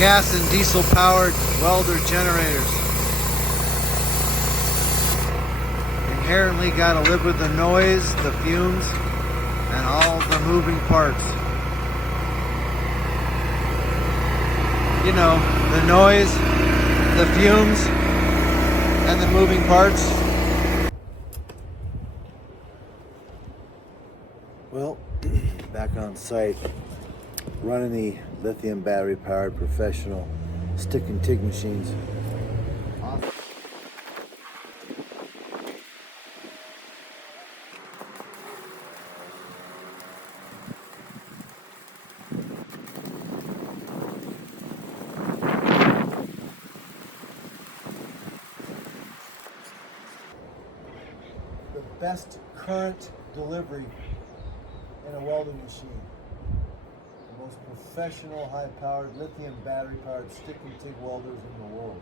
gas and diesel powered welder generators. Inherently got to live with the noise, the fumes, and all the moving parts. You know, the noise, the fumes, and the moving parts. Well, back on site, running the lithium battery powered professional stick and TIG machines. The best current delivery in a welding machine. The most professional, high-powered, lithium battery-powered stick and TIG welders in the world.